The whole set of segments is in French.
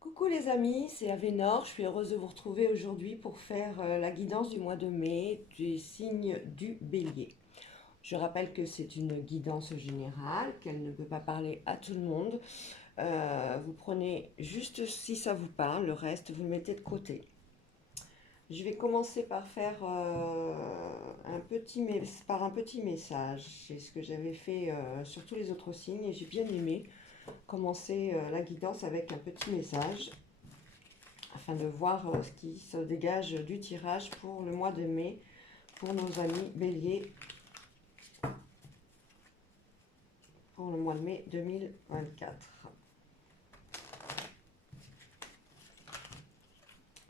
Coucou les amis, c'est Avénor. Je suis heureuse de vous retrouver aujourd'hui pour faire la guidance du mois de mai du signe du Bélier. Je rappelle que c'est une guidance générale, qu'elle ne peut pas parler à tout le monde. Vous prenez juste si ça vous parle, le reste vous le mettez de côté. Je vais commencer par faire par un petit message. C'est ce que j'avais fait sur tous les autres signes et j'ai bien aimé commencer la guidance avec un petit message afin de voir ce qui se dégage du tirage pour le mois de mai pour nos amis béliers pour le mois de mai 2024.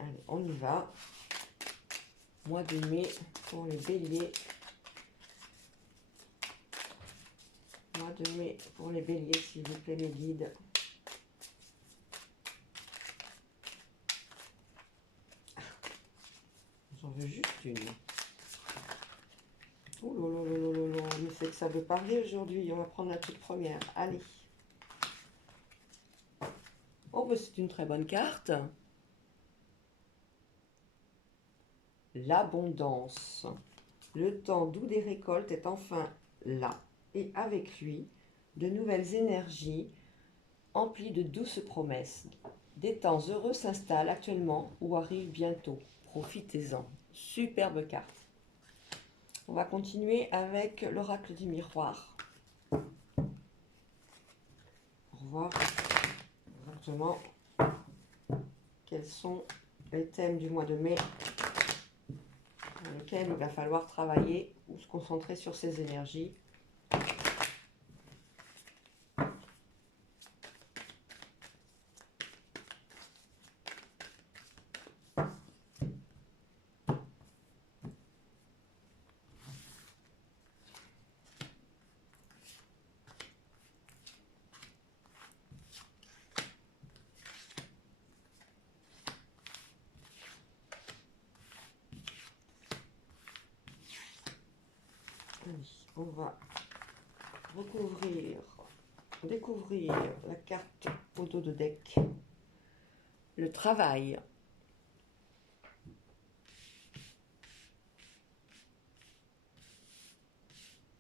Allez, on y va. Mois de mai pour les béliers. Mois de mai pour les béliers, s'il vous plaît, mes guides. J'en veux juste une. Oh là là là là là, mais c'est que ça veut parler aujourd'hui. On va prendre la toute première. Allez. Oh, bah c'est une très bonne carte. L'abondance. Le temps doux des récoltes est enfin là. Et avec lui, de nouvelles énergies emplies de douces promesses. Des temps heureux s'installent actuellement ou arrivent bientôt. Profitez-en. Superbe carte. On va continuer avec l'oracle du miroir. Pour voir exactement quels sont les thèmes du mois de mai dans lesquels il va falloir travailler ou se concentrer sur ses énergies. On va découvrir la carte au dos de deck. Le travail.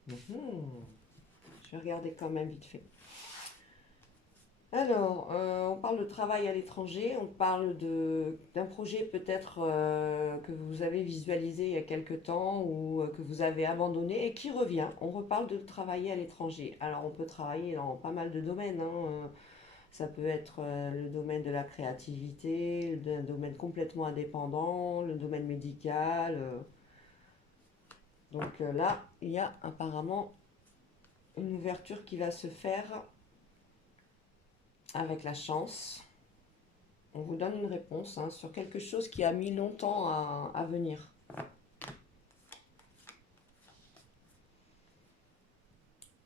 Je vais regarder quand même vite fait. Alors, on parle de travail à l'étranger, on parle d'un projet peut-être que vous avez visualisé il y a quelque temps ou que vous avez abandonné et qui revient. On reparle de travailler à l'étranger. Alors, on peut travailler dans pas mal de domaines, hein. Ça peut être le domaine de la créativité, un domaine complètement indépendant, le domaine médical. Donc là, il y a apparemment une ouverture qui va se faire avec la chance. On vous donne une réponse hein, sur quelque chose qui a mis longtemps à venir.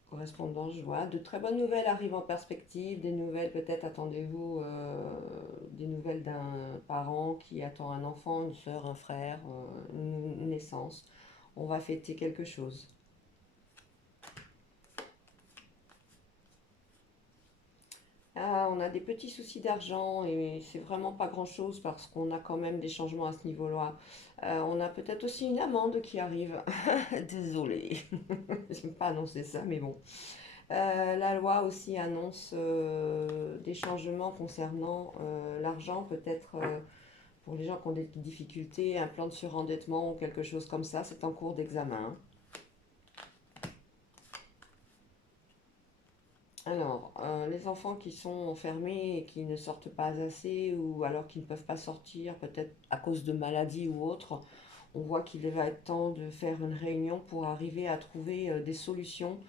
Correspondance, je vois. De très bonnes nouvelles arrivent en perspective. Des nouvelles, peut-être attendez-vous, des nouvelles d'un parent qui attend un enfant, une soeur, un frère, une naissance. On va fêter quelque chose. Ah, on a des petits soucis d'argent et c'est vraiment pas grand-chose parce qu'on a quand même des changements à ce niveau-là. On a peut-être aussi une amende qui arrive. Désolée, je n'ai pas annoncé ça, mais bon. La loi aussi annonce des changements concernant l'argent, peut-être pour les gens qui ont des difficultés, un plan de surendettement ou quelque chose comme ça. C'est en cours d'examen. Alors, les enfants qui sont enfermés et qui ne sortent pas assez ou alors qui ne peuvent pas sortir, peut-être à cause de maladies ou autre, on voit qu'il va être temps de faire une réunion pour arriver à trouver des solutions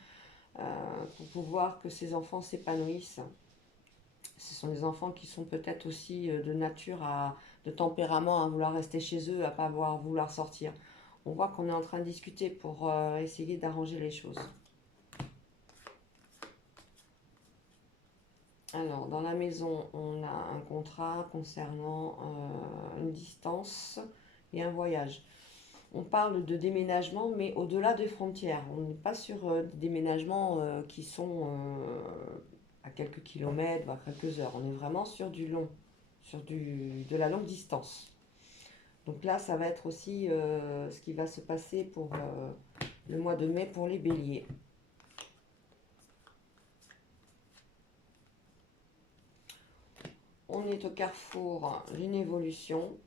pour pouvoir que ces enfants s'épanouissent. Ce sont des enfants qui sont peut-être aussi de nature de tempérament à vouloir rester chez eux, à pas vouloir sortir. On voit qu'on est en train de discuter pour essayer d'arranger les choses. Alors, dans la maison, on a un contrat concernant une distance et un voyage. On parle de déménagement, mais au-delà des frontières. On n'est pas sur des déménagements qui sont à quelques kilomètres, à quelques heures. On est vraiment sur du long. sur de la longue distance. Donc là, ça va être aussi ce qui va se passer pour le mois de mai pour les béliers. On est au carrefour d'une évolution.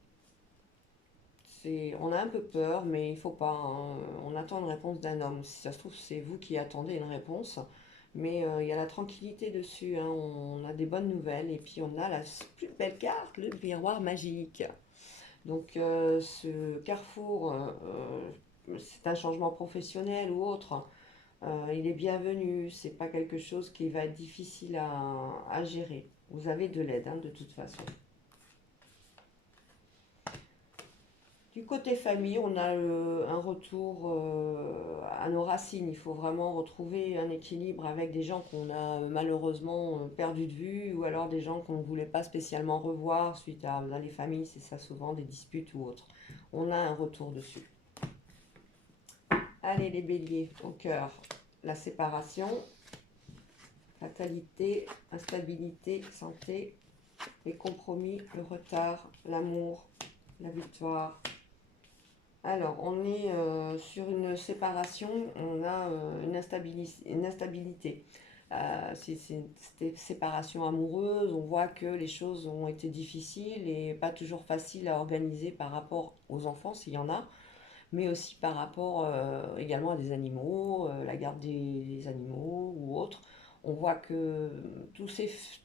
On a un peu peur, mais il faut pas, hein. On attend une réponse d'un homme. Si ça se trouve, c'est vous qui attendez une réponse. Mais il y a la tranquillité dessus, hein. On a des bonnes nouvelles. Et puis on a la plus belle carte, le miroir magique. Donc ce carrefour, c'est un changement professionnel ou autre. Il est bienvenu. C'est pas quelque chose qui va être difficile à gérer. Vous avez de l'aide, hein, de toute façon. Du côté famille, on a un retour à nos racines. Il faut vraiment retrouver un équilibre avec des gens qu'on a malheureusement perdu de vue ou alors des gens qu'on ne voulait pas spécialement revoir suite à dans les familles, c'est ça souvent des disputes ou autres. On a un retour dessus. Allez les béliers, au cœur, la séparation, fatalité, instabilité, santé, les compromis, le retard, l'amour, la victoire. Alors, on est sur une séparation, on a une instabilité. C'est une séparation amoureuse, on voit que les choses ont été difficiles et pas toujours faciles à organiser par rapport aux enfants, s'il y en a, mais aussi par rapport également à des animaux, la garde des animaux ou autres. On voit que tout,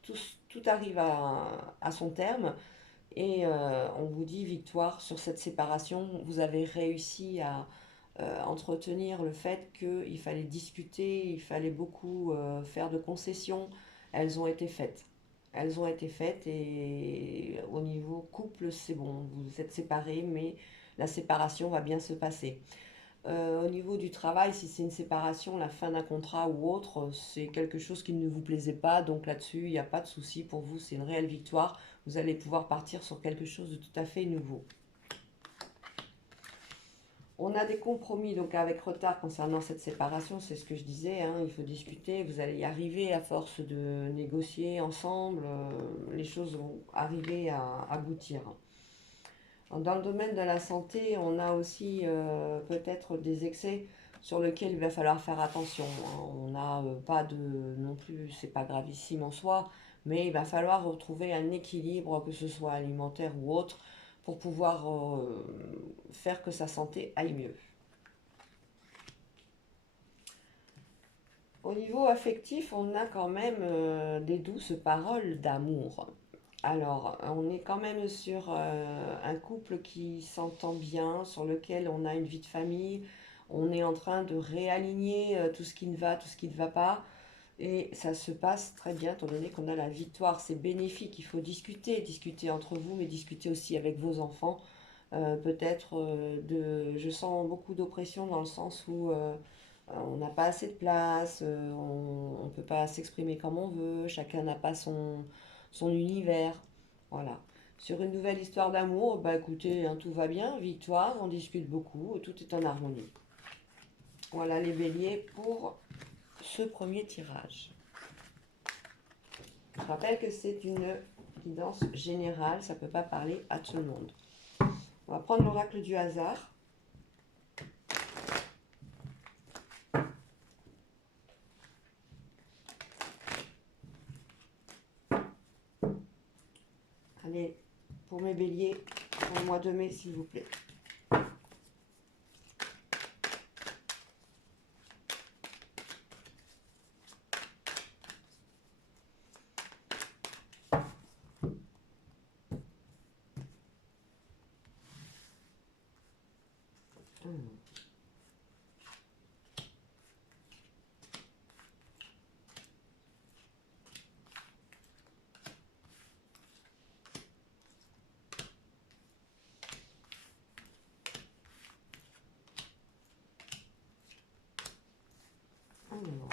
tout, tout arrive à son terme et on vous dit victoire sur cette séparation. Vous avez réussi à entretenir le fait qu'il fallait discuter, il fallait beaucoup faire de concessions. Elles ont été faites. Elles ont été faites et au niveau couple, c'est bon. Vous êtes séparés, mais la séparation va bien se passer. Au niveau du travail, si c'est une séparation, la fin d'un contrat ou autre, c'est quelque chose qui ne vous plaisait pas. Donc là-dessus, il n'y a pas de souci pour vous, c'est une réelle victoire. Vous allez pouvoir partir sur quelque chose de tout à fait nouveau. On a des compromis donc avec retard concernant cette séparation, c'est ce que je disais, hein, il faut discuter, vous allez y arriver à force de négocier ensemble, les choses vont arriver à aboutir. Dans le domaine de la santé, on a aussi peut-être des excès sur lesquels il va falloir faire attention, hein. On n'a pas de non plus, c'est pas gravissime en soi, mais il va falloir retrouver un équilibre, que ce soit alimentaire ou autre, pour pouvoir faire que sa santé aille mieux. Au niveau affectif, on a quand même des douces paroles d'amour. Alors, on est quand même sur un couple qui s'entend bien, sur lequel on a une vie de famille. On est en train de réaligner tout ce qui ne va, tout ce qui ne va pas. Et ça se passe très bien, étant donné qu'on a la victoire. C'est bénéfique, il faut discuter, discuter entre vous, mais discuter aussi avec vos enfants. Peut-être je sens beaucoup d'oppression dans le sens où on n'a pas assez de place, on ne peut pas s'exprimer comme on veut, chacun n'a pas son univers. Voilà. Sur une nouvelle histoire d'amour, bah écoutez, hein, tout va bien, victoire, on discute beaucoup, tout est en harmonie. Voilà les béliers pour ce premier tirage. Je rappelle que c'est une guidance générale, ça ne peut pas parler à tout le monde. On va prendre l'oracle du hasard. Allez, pour mes béliers, pour le mois de mai, s'il vous plaît. Alors,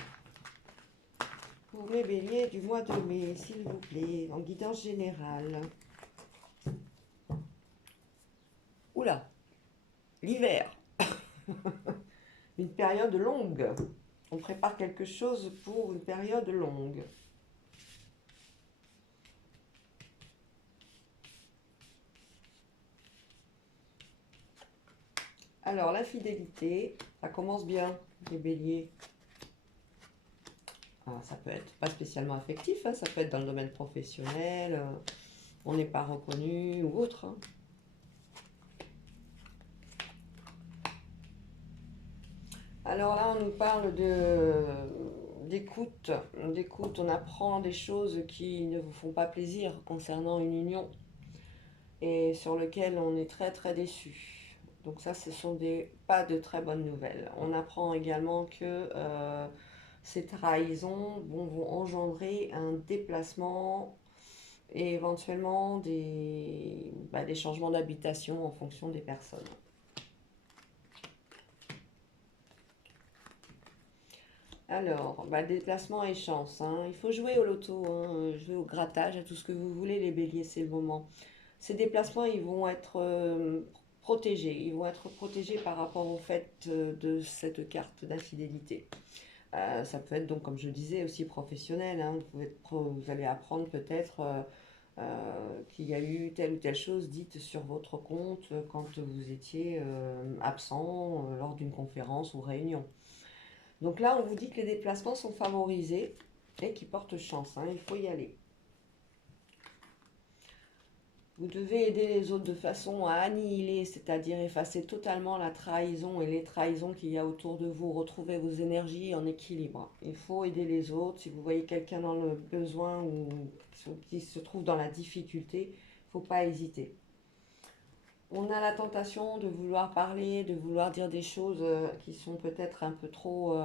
pour mes béliers du mois de mai, s'il vous plaît, en guidance générale. Oula, l'hiver. Une période longue. On prépare quelque chose pour une période longue. Alors, l'infidélité, ça commence bien, les béliers. Ah, ça peut être pas spécialement affectif, hein, ça peut être dans le domaine professionnel, on n'est pas reconnu ou autre, hein. Alors là, on nous parle d'écoute, d'écoute, on apprend des choses qui ne vous font pas plaisir concernant une union et sur lequel on est très très déçu. Donc ça, ce sont pas de très bonnes nouvelles. On apprend également que ces trahisons vont engendrer un déplacement et éventuellement des changements d'habitation en fonction des personnes. Alors, déplacement et chance, hein. Il faut jouer au loto, hein, jouer au grattage, à tout ce que vous voulez, les béliers, c'est le moment. Ces déplacements, ils vont être protégés. Ils vont être protégés par rapport au fait de cette carte d'infidélité. Ça peut être donc, comme je disais, aussi professionnel, hein. Vous allez apprendre peut-être qu'il y a eu telle ou telle chose dite sur votre compte quand vous étiez absent lors d'une conférence ou réunion. Donc là, on vous dit que les déplacements sont favorisés et qui portent chance, hein, il faut y aller. Vous devez aider les autres de façon à annihiler, c'est-à-dire effacer totalement la trahison et les trahisons qu'il y a autour de vous, retrouver vos énergies en équilibre. Il faut aider les autres. Si vous voyez quelqu'un dans le besoin ou qui se trouve dans la difficulté, il ne faut pas hésiter. On a la tentation de vouloir parler, de vouloir dire des choses qui sont peut-être un peu trop...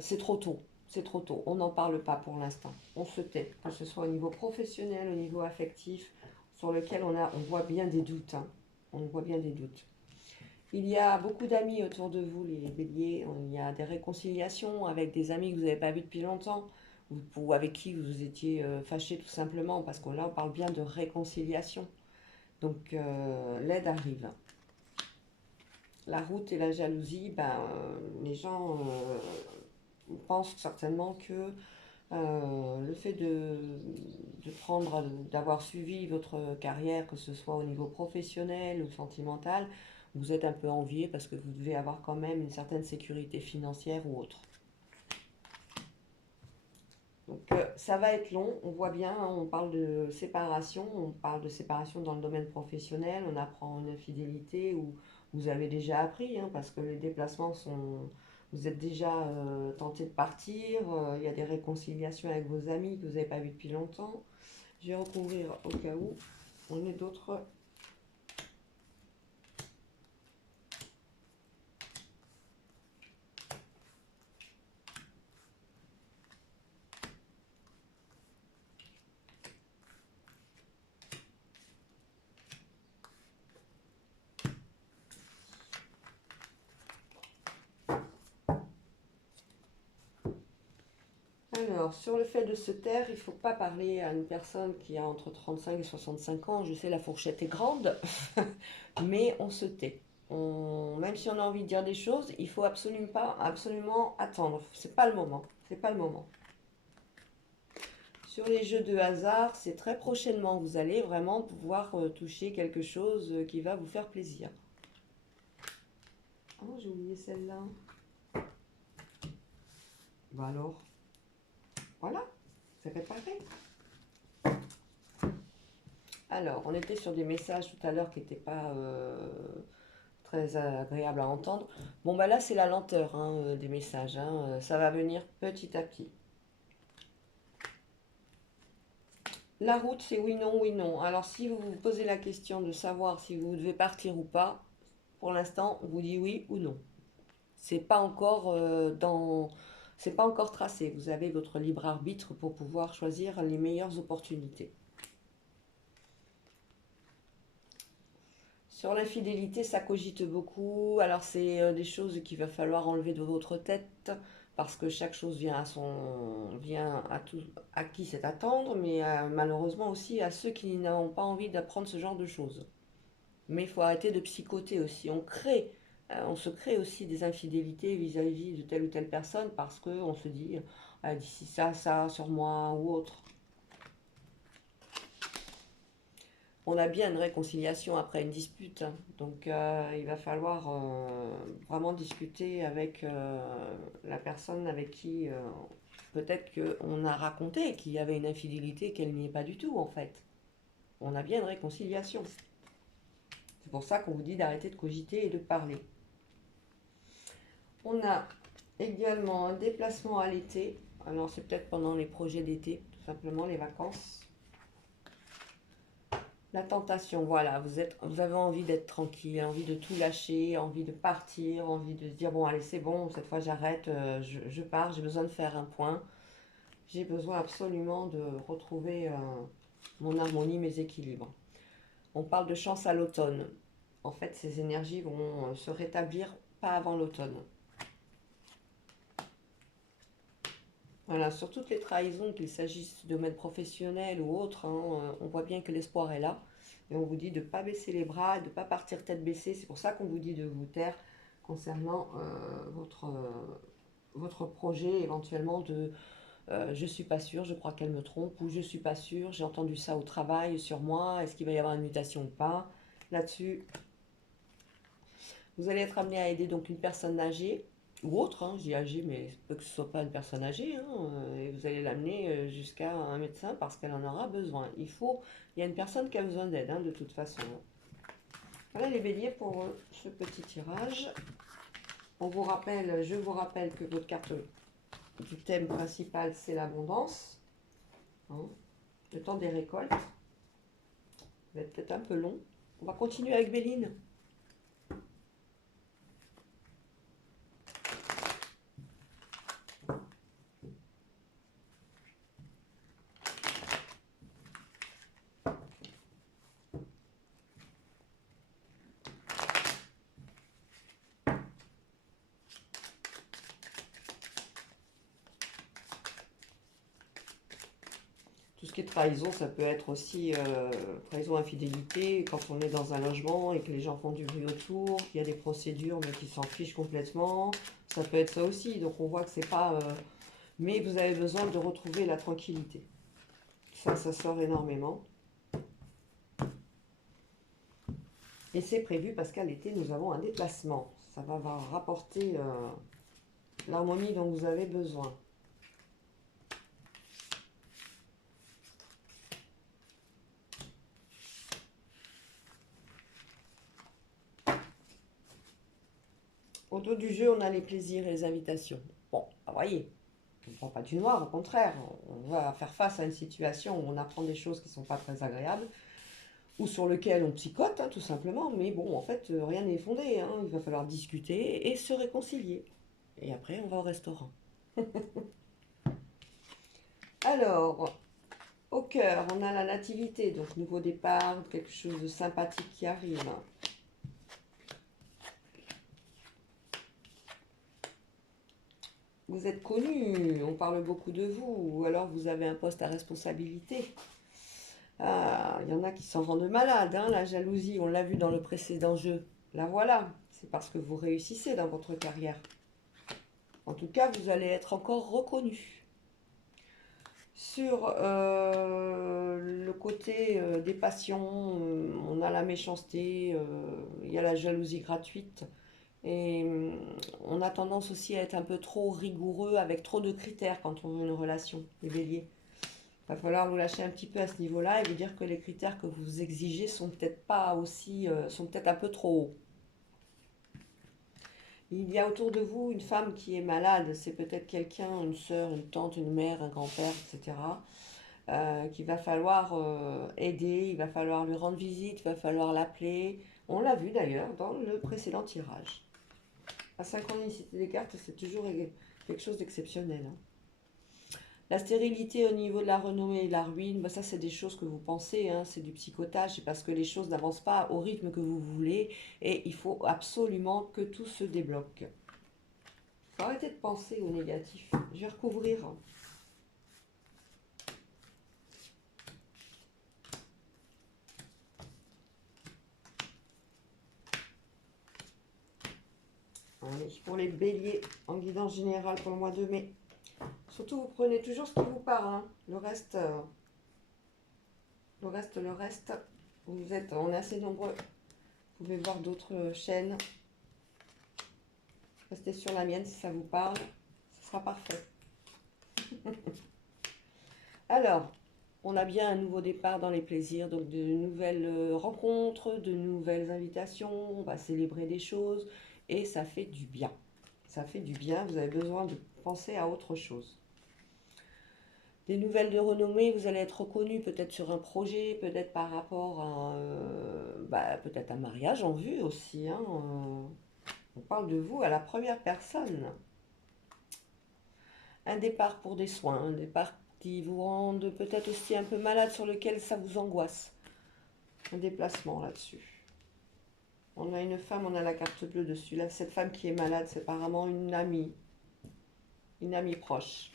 c'est trop tôt. C'est trop tôt. On n'en parle pas pour l'instant. On se tait, que ce soit au niveau professionnel, au niveau affectif, sur lequel on voit bien des doutes, hein. On voit bien des doutes. Il y a beaucoup d'amis autour de vous, les béliers. Il y a des réconciliations avec des amis que vous n'avez pas vus depuis longtemps ou avec qui vous étiez fâchés tout simplement, parce que là, on parle bien de réconciliation. Donc, l'aide arrive. La route et la jalousie, les gens pense certainement que le fait d'avoir suivi votre carrière, que ce soit au niveau professionnel ou sentimental, vous êtes un peu envié parce que vous devez avoir quand même une certaine sécurité financière ou autre. Donc ça va être long, on voit bien, hein, on parle de séparation dans le domaine professionnel, on apprend une infidélité où vous avez déjà appris, hein, parce que les déplacements sont... Vous êtes déjà tenté de partir, il y a des réconciliations avec vos amis que vous n'avez pas vus depuis longtemps. Je vais recouvrir au cas où on ait d'autres. Alors, sur le fait de se taire, il ne faut pas parler à une personne qui a entre 35 et 65 ans. Je sais, la fourchette est grande, mais on se tait. Même si on a envie de dire des choses, il faut absolument attendre. C'est pas le moment. C'est pas le moment. Sur les jeux de hasard, c'est très prochainement. Vous allez vraiment pouvoir toucher quelque chose qui va vous faire plaisir. Oh, j'ai oublié celle-là. Bah alors, voilà, c'est réparé. Alors, on était sur des messages tout à l'heure qui n'étaient pas très agréables à entendre. Bon, là, c'est la lenteur, hein, des messages, hein. Ça va venir petit à petit. La route, c'est oui, non, oui, non. Alors, si vous vous posez la question de savoir si vous devez partir ou pas, pour l'instant, on vous dit oui ou non. C'est pas encore c'est pas encore tracé. Vous avez votre libre arbitre pour pouvoir choisir les meilleures opportunités. Sur l'infidélité, ça cogite beaucoup. Alors, c'est des choses qu'il va falloir enlever de votre tête parce que chaque chose vient à qui c'est attendre, mais malheureusement aussi à ceux qui n'ont pas envie d'apprendre ce genre de choses. Mais il faut arrêter de psychoter aussi. On se crée aussi des infidélités vis-à-vis de telle ou telle personne parce qu'on se dit, d'ici ça, ça, sur moi ou autre. On a bien une réconciliation après une dispute, hein. Donc il va falloir vraiment discuter avec la personne avec qui peut-être qu'on a raconté qu'il y avait une infidélité, qu'elle n'y est pas du tout en fait. On a bien une réconciliation. C'est pour ça qu'on vous dit d'arrêter de cogiter et de parler. On a également un déplacement à l'été. Alors c'est peut-être pendant les projets d'été, tout simplement les vacances. La tentation, voilà, vous avez envie d'être tranquille, envie de tout lâcher, envie de partir, envie de se dire, bon allez c'est bon, cette fois j'arrête, je pars, j'ai besoin de faire un point. J'ai besoin absolument de retrouver mon harmonie, mes équilibres. On parle de chance à l'automne. En fait, ces énergies vont se rétablir pas avant l'automne. Voilà, sur toutes les trahisons, qu'il s'agisse de domaine professionnel ou autre, hein, on voit bien que l'espoir est là. Et on vous dit de ne pas baisser les bras, de ne pas partir tête baissée. C'est pour ça qu'on vous dit de vous taire concernant votre projet, éventuellement de je ne suis pas sûre, je crois qu'elle me trompe, ou je ne suis pas sûre, j'ai entendu ça au travail sur moi, est-ce qu'il va y avoir une mutation ou pas? Là-dessus, vous allez être amené à aider donc une personne âgée ou autre, hein, je dis âgée, mais il peut que ce ne soit pas une personne âgée, hein, et vous allez l'amener jusqu'à un médecin parce qu'elle en aura besoin. Il y a une personne qui a besoin d'aide, hein, de toute façon. Voilà les béliers pour ce petit tirage. Je vous rappelle que votre carte du thème principal, c'est l'abondance, hein, le temps des récoltes. Ça va être peut-être un peu long. On va continuer avec Béline. Tout ce qui est trahison, ça peut être aussi trahison, infidélité, quand on est dans un logement et que les gens font du bruit autour, qu'il y a des procédures mais qui s'en fichent complètement. Ça peut être ça aussi. Donc on voit que c'est pas. Mais vous avez besoin de retrouver la tranquillité. Ça sort énormément. Et c'est prévu parce qu'à l'été, nous avons un déplacement. Ça va rapporter l'harmonie dont vous avez besoin. Au dos du jeu, on a les plaisirs et les invitations. Bon, vous voyez, on ne prend pas du noir, au contraire. On va faire face à une situation où on apprend des choses qui ne sont pas très agréables, ou sur lesquelles on psychote, hein, tout simplement. Mais bon, en fait, rien n'est fondé, hein. Il va falloir discuter et se réconcilier. Et après, on va au restaurant. Alors, au cœur, on a la nativité, donc nouveau départ, quelque chose de sympathique qui arrive. Vous êtes connu, on parle beaucoup de vous, ou alors vous avez un poste à responsabilité. Ah, il y en a qui s'en rendent malades, hein, la jalousie, on l'a vu dans le précédent jeu. La voilà, c'est parce que vous réussissez dans votre carrière. En tout cas, vous allez être encore reconnu. Sur le côté des passions, on a la méchanceté, il y a la jalousie gratuite. Et on a tendance aussi à être un peu trop rigoureux avec trop de critères quand on veut une relation, les béliers. Il va falloir vous lâcher un petit peu à ce niveau-là et vous dire que les critères que vous exigez sont peut-être pas aussi, sont peut-être un peu trop hauts. Il y a autour de vous une femme qui est malade, c'est peut-être quelqu'un, une sœur, une tante, une mère, un grand-père, etc. Qu'il va falloir aider, il va falloir lui rendre visite, il va falloir l'appeler. On l'a vu d'ailleurs dans le précédent tirage. La synchronicité des cartes, c'est toujours quelque chose d'exceptionnel, hein. La stérilité au niveau de la renommée et de la ruine, bah ça c'est des choses que vous pensez, hein, c'est du psychotage, c'est parce que les choses n'avancent pas au rythme que vous voulez et il faut absolument que tout se débloque. Faut arrêter de penser au négatif. Je vais recouvrir. Allez, pour les béliers, en guidance générale pour le mois de mai. Surtout, vous prenez toujours ce qui vous parle, hein. Le reste, le reste. On est assez nombreux. Vous pouvez voir d'autres chaînes. Restez sur la mienne si ça vous parle. Ce sera parfait. Alors, on a bien un nouveau départ dans les plaisirs, donc de nouvelles rencontres, de nouvelles invitations. On va célébrer des choses et ça fait du bien. Ça fait du bien. Vous avez besoin de penser à autre chose. Des nouvelles de renommée, vous allez être reconnu peut-être sur un projet, peut-être par rapport à peut-être un mariage en vue aussi, hein. On parle de vous à la première personne. Un départ pour des soins, un départ qui vous rende peut-être aussi un peu malade, sur lequel ça vous angoisse. Un déplacement là-dessus. On a une femme, on a la carte bleue dessus. Là, cette femme qui est malade, c'est apparemment une amie proche.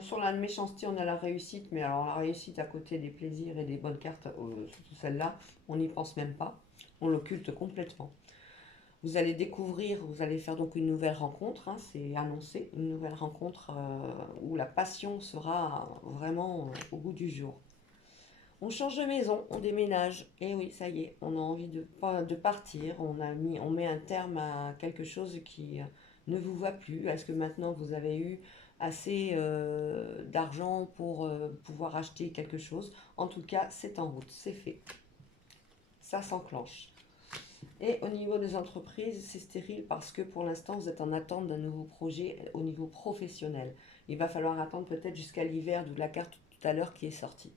Sur la méchanceté, on a la réussite, mais alors la réussite à côté des plaisirs et des bonnes cartes, surtout celle-là, on n'y pense même pas. On l'occulte complètement. Vous allez découvrir, vous allez faire donc une nouvelle rencontre, hein, c'est annoncé, une nouvelle rencontre où la passion sera vraiment au goût du jour. On change de maison, on déménage, et oui, ça y est, on a envie de partir, on met un terme à quelque chose qui ne vous va plus. Est-ce que maintenant vous avez eu assez d'argent pour pouvoir acheter quelque chose? En tout cas, c'est en route, c'est fait. Ça s'enclenche. Et au niveau des entreprises, c'est stérile parce que pour l'instant, vous êtes en attente d'un nouveau projet au niveau professionnel. Il va falloir attendre peut-être jusqu'à l'hiver, d'où la carte tout à l'heure qui est sortie.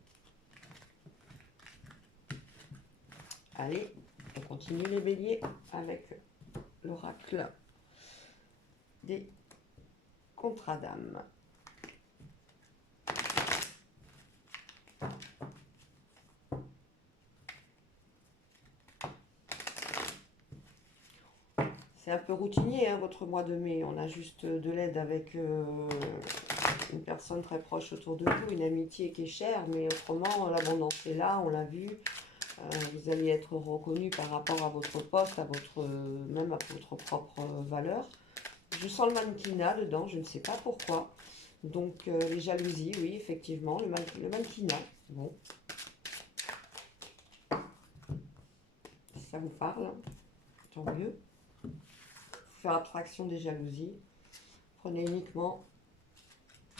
Allez, on continue les béliers avec l'oracle des contrats d'âme. C'est un peu routinier, hein, votre mois de mai. On a juste de l'aide avec une personne très proche autour de vous, une amitié qui est chère, mais autrement, l'abondance est là, on l'a vu. Vous allez être reconnu par rapport à votre poste, même à votre propre valeur. Je sens le mannequinat dedans, je ne sais pas pourquoi. Donc les jalousies, oui, effectivement, le mannequinat. Bon, si ça vous parle, tant mieux. Faire abstraction des jalousies. Prenez uniquement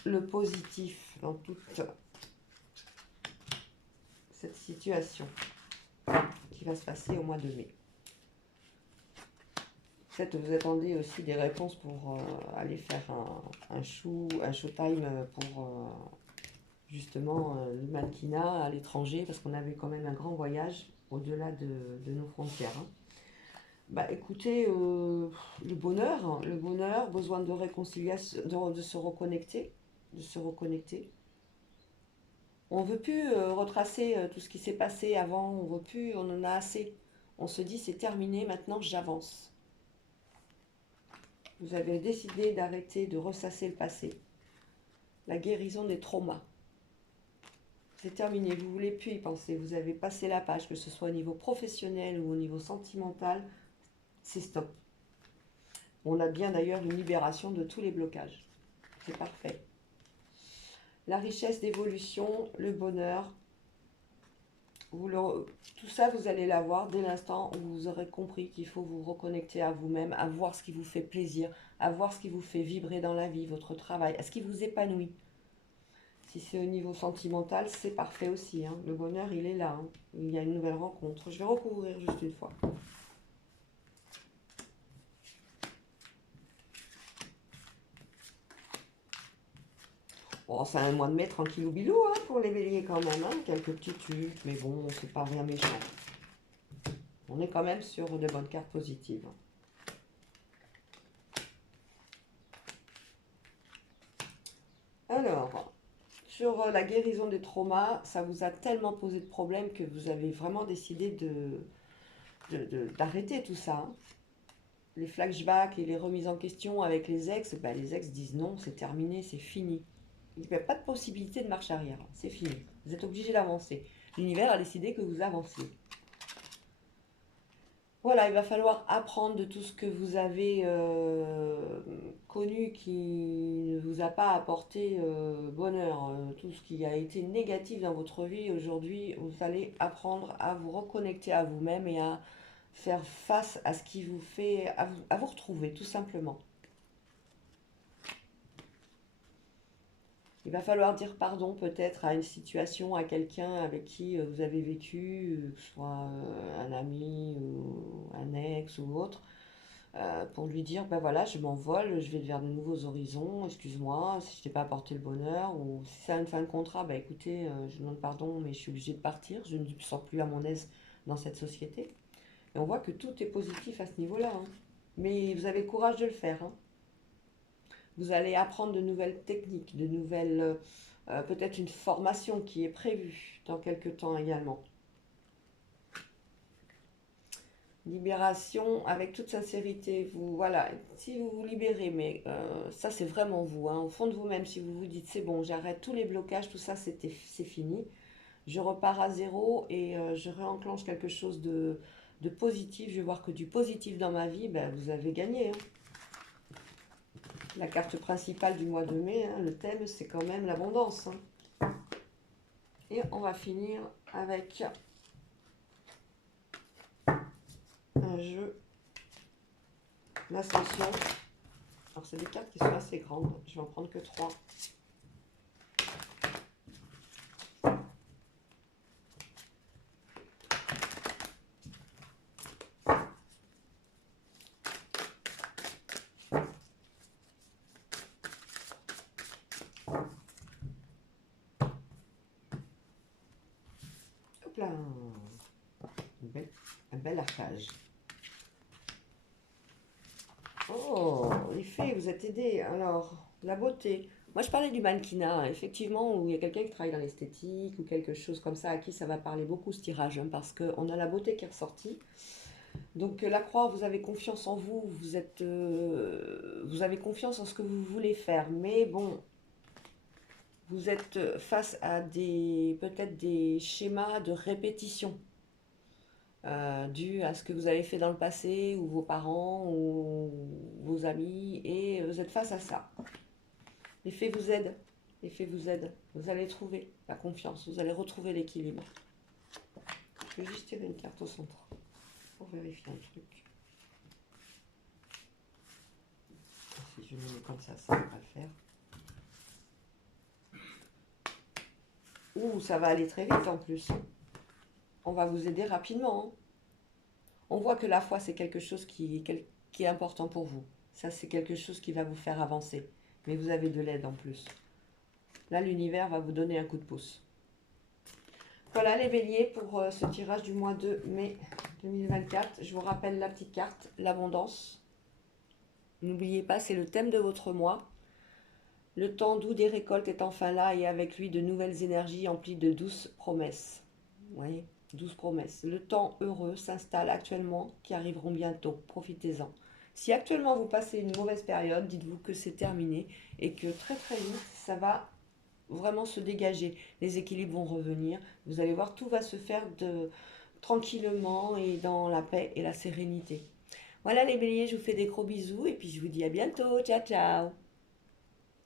le positif dans toute cette situation qui va se passer au mois de mai. Peut-être vous attendez aussi des réponses pour aller faire un showtime pour justement le mannequinat à l'étranger, parce qu'on avait quand même un grand voyage au-delà de nos frontières, hein. Bah écoutez, le bonheur, besoin de réconciliation, de se reconnecter, de se reconnecter. On veut plus retracer tout ce qui s'est passé avant, on veut plus, on en a assez. On se dit c'est terminé, maintenant j'avance. Vous avez décidé d'arrêter de ressasser le passé. La guérison des traumas. C'est terminé, vous ne voulez plus y penser. Vous avez passé la page, que ce soit au niveau professionnel ou au niveau sentimental, c'est stop. On a bien d'ailleurs une libération de tous les blocages. C'est parfait. La richesse d'évolution, le bonheur, tout ça, vous allez l'avoir dès l'instant où vous aurez compris qu'il faut vous reconnecter à vous-même, à voir ce qui vous fait plaisir, à voir ce qui vous fait vibrer dans la vie, votre travail, à ce qui vous épanouit. Si c'est au niveau sentimental, c'est parfait aussi, hein. Le bonheur, il est là, hein. Il y a une nouvelle rencontre. Je vais recouvrir juste une fois. Bon, c'est un mois de mai tranquillou bilou, hein, pour les béliers quand même, hein. Quelques petits trucs, mais bon, c'est pas rien méchant. On est quand même sur de bonnes cartes positives. Alors, sur la guérison des traumas, ça vous a tellement posé de problèmes que vous avez vraiment décidé d'arrêter tout ça, hein. Les flashbacks et les remises en question avec les ex, les ex disent non, c'est terminé, c'est fini. Il n'y a pas de possibilité de marche arrière, c'est fini. Vous êtes obligé d'avancer. L'univers a décidé que vous avanciez. Voilà, il va falloir apprendre de tout ce que vous avez connu qui ne vous a pas apporté bonheur, tout ce qui a été négatif dans votre vie. Aujourd'hui, vous allez apprendre à vous reconnecter à vous-même et à faire face à ce qui vous fait, à vous retrouver, tout simplement. Il va falloir dire pardon peut-être à une situation, à quelqu'un avec qui vous avez vécu, que ce soit un ami ou un ex ou autre, pour lui dire, ben voilà, je m'envole, je vais vers de nouveaux horizons, excuse-moi si je t'ai pas apporté le bonheur, ou si c'est une fin de contrat, ben écoutez, je demande pardon, mais je suis obligée de partir, je ne me sens plus à mon aise dans cette société. Et on voit que tout est positif à ce niveau-là, hein. Mais vous avez le courage de le faire, hein. Vous allez apprendre de nouvelles techniques, de nouvelles, peut-être une formation qui est prévue dans quelques temps également. Libération avec toute sincérité. Vous, voilà, si vous vous libérez, mais ça c'est vraiment vous, hein, au fond de vous-même, si vous vous dites c'est bon, j'arrête tous les blocages, tout ça c'est fini, je repars à zéro et je réenclenche quelque chose de positif, je vais voir que du positif dans ma vie, ben, vous avez gagné, hein. La carte principale du mois de mai, hein, le thème c'est quand même l'abondance, hein. Et on va finir avec un jeu, l'ascension. Alors c'est des cartes qui sont assez grandes, je vais en prendre que 3. Hop là, un bel arpage. Oh, les fées, vous êtes aidés. Alors, la beauté. Moi, je parlais du mannequinat, hein, effectivement, où il y a quelqu'un qui travaille dans l'esthétique ou quelque chose comme ça, à qui ça va parler beaucoup ce tirage, hein, parce qu'on a la beauté qui est ressortie. Donc, la croix, vous avez confiance en vous, vous avez confiance en ce que vous voulez faire, mais bon, vous êtes face à peut-être des schémas de répétition dû à ce que vous avez fait dans le passé, ou vos parents, ou vos amis, et vous êtes face à ça. Les faits vous aident, les faits vous aident. Vous allez trouver la confiance, vous allez retrouver l'équilibre. Je vais juste tirer une carte au centre pour vérifier un truc. Si je me mets comme ça ne va pas le faire. Ouh, ça va aller très vite en plus. On va vous aider rapidement, hein. On voit que la foi, c'est quelque chose qui est important pour vous. Ça, c'est quelque chose qui va vous faire avancer. Mais vous avez de l'aide en plus. Là, l'univers va vous donner un coup de pouce. Voilà les béliers pour ce tirage du mois de mai 2024. Je vous rappelle la petite carte, l'abondance. N'oubliez pas, c'est le thème de votre mois. Le temps doux des récoltes est enfin là et avec lui de nouvelles énergies emplies de douces promesses. Vous voyez, douces promesses. Le temps heureux s'installe actuellement qui arriveront bientôt. Profitez-en. Si actuellement vous passez une mauvaise période, dites-vous que c'est terminé et que très très vite ça va vraiment se dégager. Les équilibres vont revenir. Vous allez voir, tout va se faire tranquillement et dans la paix et la sérénité. Voilà les béliers, je vous fais des gros bisous et puis je vous dis à bientôt. Ciao ciao.